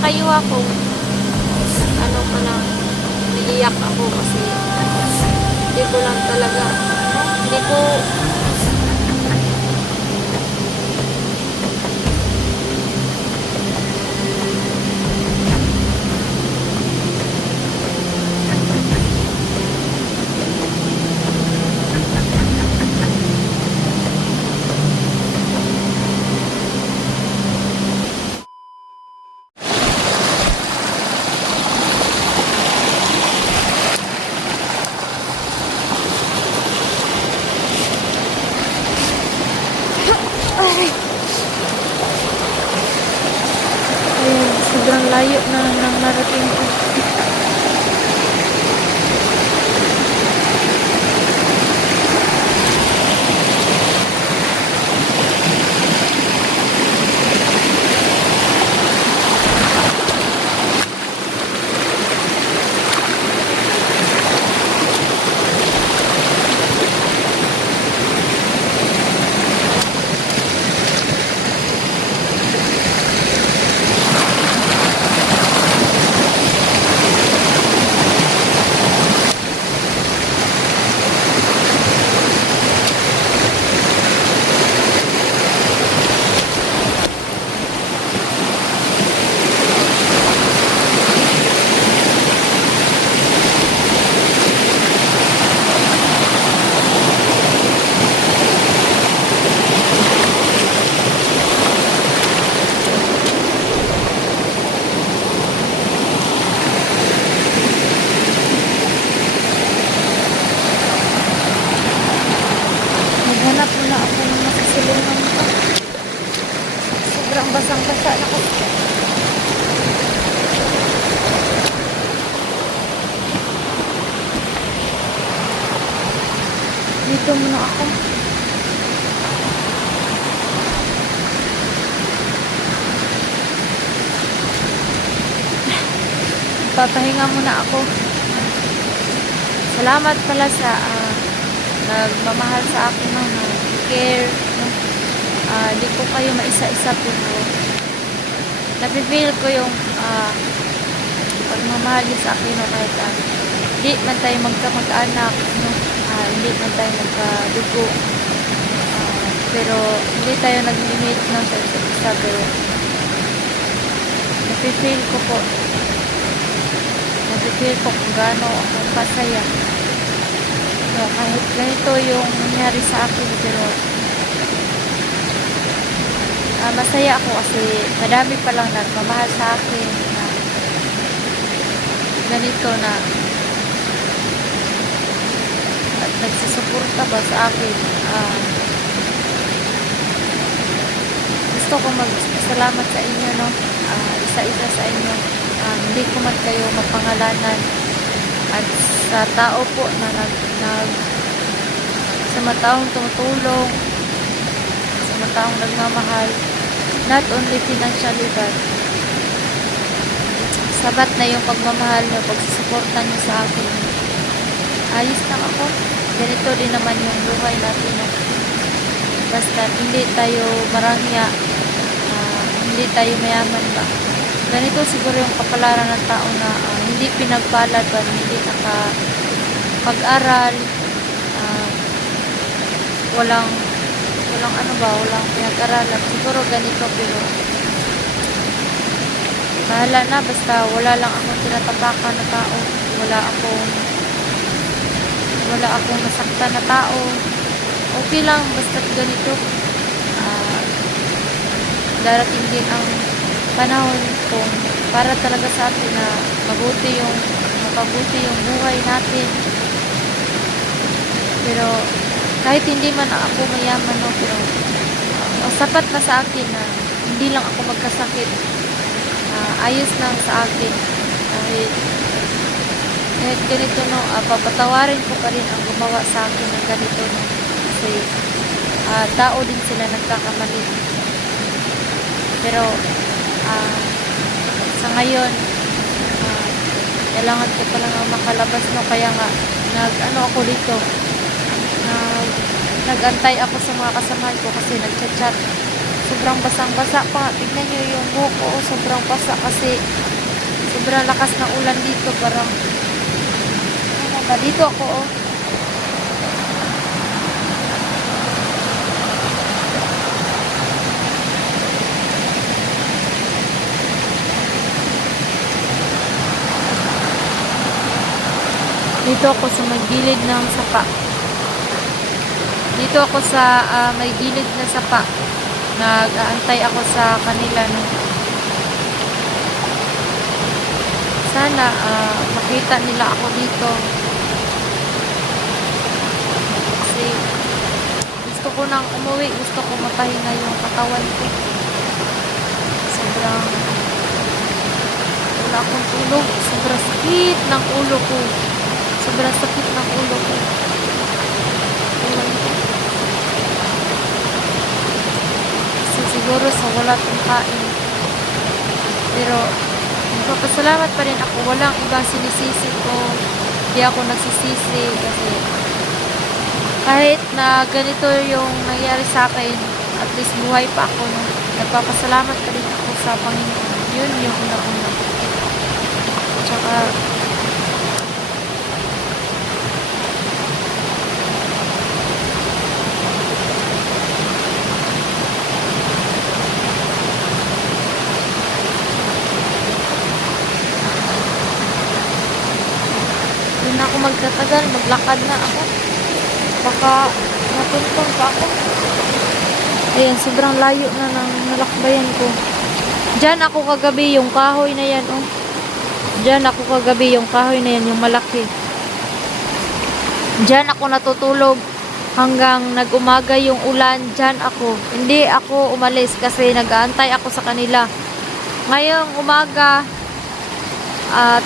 kayo ako, ano pa lang, naiiyak ako kasi hindi ko lang talaga, hindi ko, ayun, sobrang layo na nang narating ko. Naghanap muna ako ng masisilungan ko. Sobrang basang-basa na kasi. Dito muna ako. Papahinga muna ako. Salamat pala sa nagmamahal sa akin no, na care no. Di ko kayo maisa-isa pero napipil ko yung pagmamahal niyo sa akin no, kahit hindi man tayo magkamag-anak no, hindi man tayo magkadugo, pero hindi tayo nag-limit no, sa isa't isa, pero napipil ko po kung gaano ako pasaya no, kahit ganito yung nangyari sa akin, pero masaya ako kasi madami palang nagmamahal sa akin na ganito na at nagsusuporta ba sa akin. Gusto ko magpasalamat sa inyo no, isa-isa sa inyo. Hindi ko man kayo mapangalanan, at sa tao po na sa mga taong tumutulong, sa mga taong nagmamahal, not only financially but sabat na yung pagmamahal nyo, pagsusuporta nyo sa akin. Ayos lang ako. Ganito din naman yung buhay natin no? Basta hindi tayo marangya, hindi tayo mayaman ba, ganito siguro yung kapalaran ng tao na hindi pinagpalad ba, hindi nakapag-aral, walang walang pinag-aralan, siguro ganito. Pero bahala na, basta wala lang akong tinatapakan na tao, wala akong nasaktan na tao, okay lang, basta ganito. Darating din ang panahon kung para talaga sa atin na mapabuti yung buhay natin. Pero kahit hindi man ako mayaman no, pero sapat na sa akin na hindi lang ako magkasakit, ayos lang sa akin. Kahit ganito no, papatawarin ko pa rin ang gumawa sa akin ng ganito no, kasi tao din sila nagkakamali. Pero sa ngayon kailangan ko palang makalabas no, kaya nga ako dito, nagantay ako sa mga kasamahan ko kasi nagchat-chat sobrang basang-basa pa. Tignan nyo yung buhok ko, sobrang basa kasi sobrang lakas ng ulan dito. Parang, ano ba, dito ako, oh. Dito ako sa may gilid ng sapa. Dito ako sa may gilid na sapa. Nag-aantay ako sa kanila. No? Sana makita nila ako dito. Kasi gusto ko nang umuwi. Gusto ko mapahinga yung katawan ko. Sobrang wala akong tulog. Sobrang sakit ng ulo ko. Sobrang sakit ng ulo ko. Kasi siguro sa wala akong kain. Pero magpapasalamat pa rin ako. Walang ibang sinisisi ko. Hindi ako nagsisisi kasi kahit na ganito yung nangyari sa akin, at least buhay pa ako. No? Nagpapasalamat pa rin ako sa Panginoon. Yun yung una-una. Tsaka na ako magtatagal, maglakad na ako. Baka matuntun pa ako. Ayan, sobrang layo na ng nalakbayan ko. Diyan ako kagabi yung kahoy na yan, oh. Diyan ako kagabi yung kahoy na yan, yung malaki. Diyan ako natutulog hanggang nag-umaga yung ulan. Diyan ako. Hindi ako umalis kasi nag-aantay ako sa kanila. Ngayong umaga,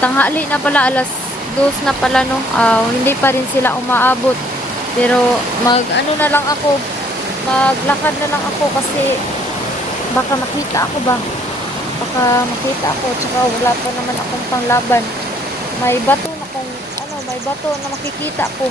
tanghali na pala, alas 2 na pala, no. Hindi pa rin sila umaabot. Pero ano na lang ako, maglakad na lang ako kasi baka makita ako ba. Baka makita ako, tsaka wala pa naman akong panglaban. May bato na may bato na makikita ko.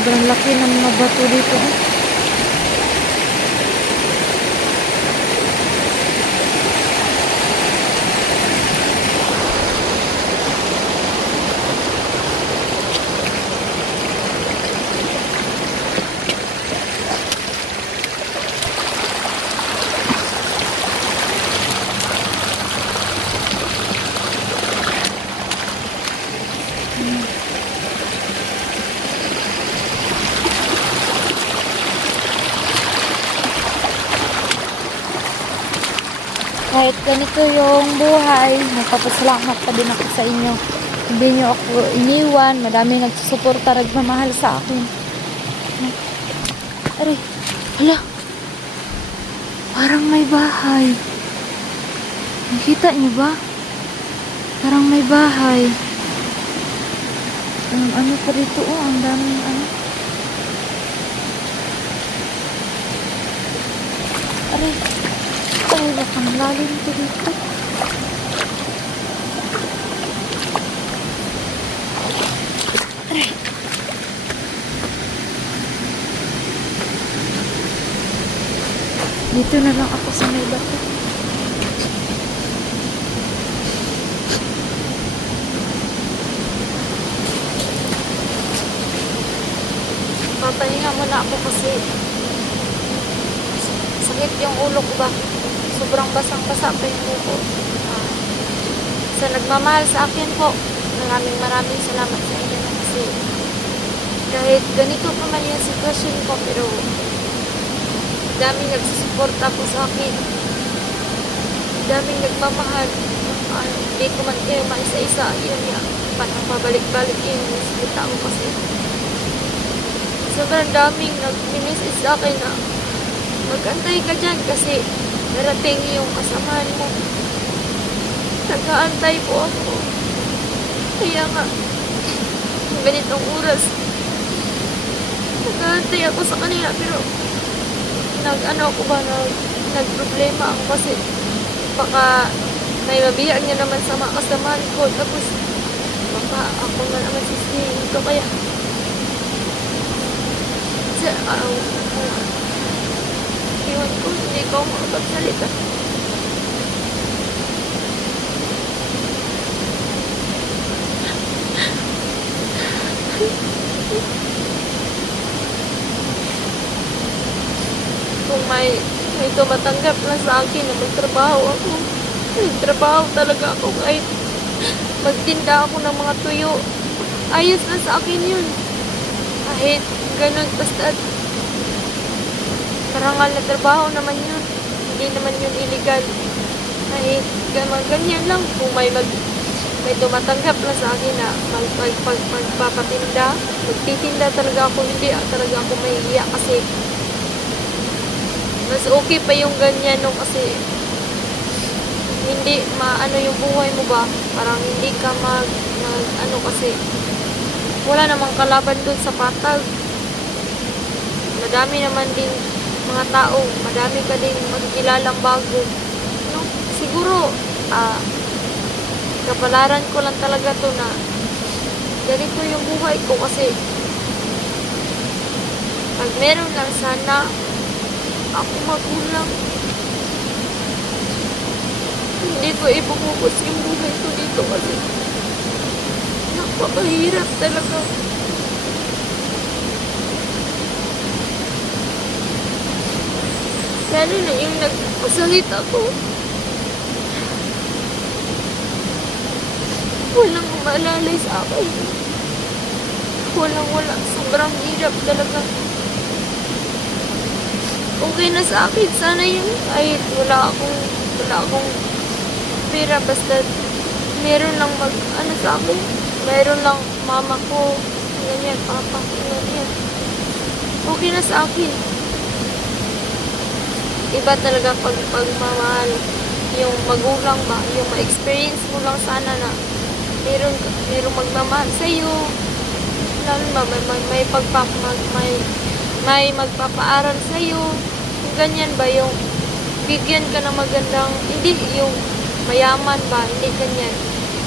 Sobrang laki ng mga bato dito. Kahit ganito yung buhay, nagpapasalamat pa din ako sa inyo. Hindi nyo ako iniwan. Madami nagsusuporta, nagmamahal sa akin. Aray, hala. Parang may bahay. Nakita nyo ba? Parang may bahay. Ano pa dito? Oh, ang daming ano. Aray. Ay, bakang lalim ito dito. Aray. Dito na lang ako sa may bato. Papahinga muna ako kasi sakit yung ulo ko ba. Sobrang basang-basa pa yung buko. Sa nagmamahal sa akin po, maraming salamat sa inyo kasi kahit ganito pa man yung sitwasyon ko, pero daming nagsusuporta po sa akin. Daming nagmamahal. Hindi ko man kayo maisa-isa. Yun yan. Parang pabalik-balik yung salita ko kasi sobrang daming nag-message sa akin na mag-antay ka dyan kasi darating yung kasamahan mo. Nag-aantay po ako. Kaya nga, ganitong oras, Nag-aantay ako sa kanila pero nagproblema ako kasi baka may mabiyaan niya naman sa mga kasamahan ko. Tapos baka ako na naman sisihin ko kaya iwan ko, hindi ko makapagsalita. Kung may tumatanggap lang sa akin na magtrabaho ako, nagtrabaho talaga ako kahit magtinda ako ng mga tuyo. Ayos na sa akin yun. Kahit ganun, basta parangal na trabaho naman yun. Hindi naman yun illegal. Kahit ganyan lang, kung may tumatanggap lang sa akin na magpapatinda, magtitinda talaga ako, hindi talaga ako mahihiya kasi mas okay pa yung ganyan no, kasi hindi maano yung buhay mo ba, parang hindi ka kasi wala namang kalaban dun sa patag. Madami naman din mga tao, madami ka din magkilalang bago, no? Siguro kapalaran ko lang talaga to na ganito yung buhay ko kasi pag meron lang sana ako magulang, hindi ko ibubukos yung buhay ko dito kasi napakahirap talaga. Lalo na yung nagpasakit ako, walang umalalay sa akin. Wala. Sobrang hirap talaga. Okay na sa akin. Sana yung kahit wala akong pera. Basta meron lang sa akin. Meron lang mama ko. Ganyan, papa ko. Ganyan. Okay na sa akin. Iba talaga pagmamahal. Yung magulang ba, yung ma-experience mo lang sana na merong magmamahal sa'yo. Lalo ba, may magpapaaral sa'yo. Yung ganyan ba, yung bigyan ka ng magandang, hindi yung mayaman ba, hindi ganyan.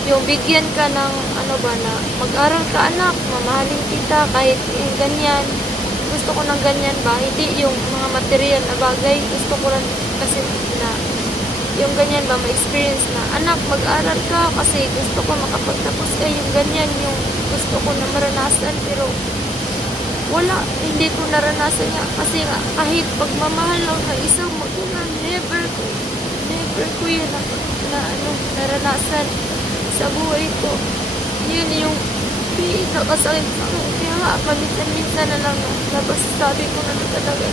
Yung bigyan ka ng, na mag-aral ka anak, mamahalin kita, kahit yung ganyan. Gusto ko ng ganyan ba, hindi yung mga material na bagay. Gusto ko lang kasi na yung ganyan ba, ma-experience na, anak, mag-aral ka kasi gusto ko makapagtapos ka, yung ganyan, yung gusto ko na maranasan, pero wala, hindi ko naranasan nga, kasi nga, kahit pagmamahal lang ng isang magulang, never ko yun naranasan sa buhay ko. Yun yung pinakasakit sa akin, kaya nga, paminsan-minsan na lang, tapos sabi ko na talaga,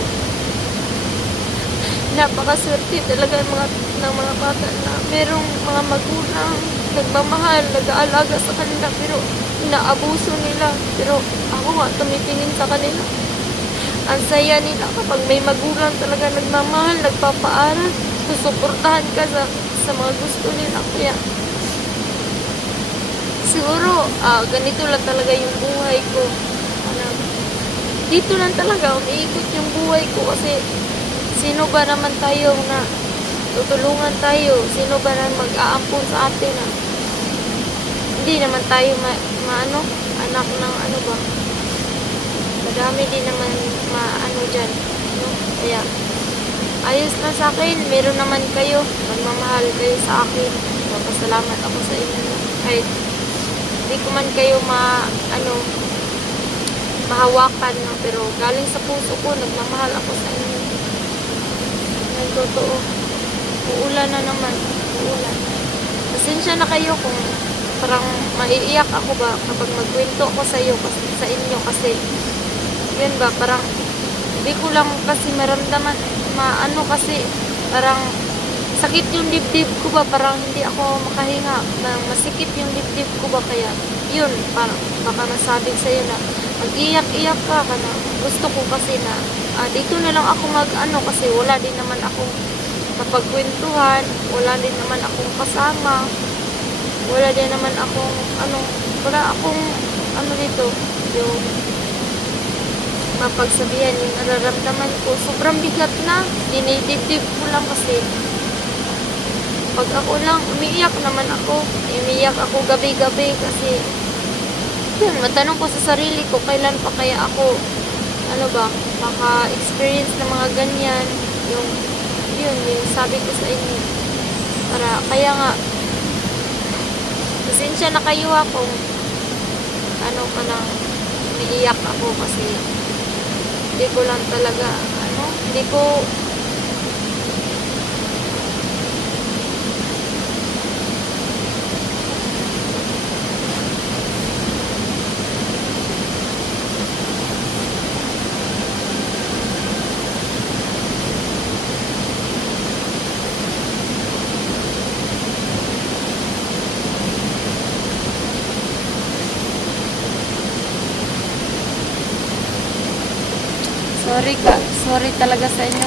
napakaswerte talaga ng mga bata na merong mga magulang nagmamahal, nag-aalaga sa kanila pero inaabuso nila. Pero ako nga tumitingin sa kanila, ang saya nila kapag may magulang talaga nagmamahal, nagpapaaral, susuportahan ka sa mga gusto nila. Kaya siguro ganito lang talaga yung buhay ko. Dito lang talaga umiikot yung buhay ko kasi sino ba naman tayo na tutulungan tayo? Sino ba na mag-aampun sa atin na hindi naman tayo anak ng ba? Madami din naman dyan, no? Kaya ayos na sa akin, meron naman kayo, magmamahal kayo sa akin. Magpasalamat ako sa inyo. Kahit hindi ko man kayo mahawakan, no? Pero galing sa puso ko, nagmamahal ako sa inyo. Totoo. Uulan na naman. Uulan. Pasensya na kayo kung parang maiiyak ako ba kapag magkwento ako sa inyo kasi yun ba, parang hindi ko lang kasi maramdaman kasi parang sakit yung dibdib ko ba, parang hindi ako makahinga, parang masikip yung dibdib ko ba, kaya yun, parang baka masabi sa'yo na mag-iyak-iyak ka na gusto ko kasi na dito na lang ako kasi wala din naman akong mapagkwentuhan, wala din naman akong kasama, wala din naman akong wala akong dito, yung mapagsabihan yung nararamdaman ko. Sobrang bigat na. Dinidibdib ko lang kasi pag ako lang, umiiyak naman ako. Umiiyak ako gabi-gabi kasi yun, matanong ko sa sarili ko, kailan pa kaya ako, ano ba, maka-experience ng mga ganyan. Yung sabi ko sa inyo. Kaya nga, pasensya na kayo kung ano pa lang, umiiyak ako kasi hindi ko lang talaga, hindi ko, Sorry talaga sa inyo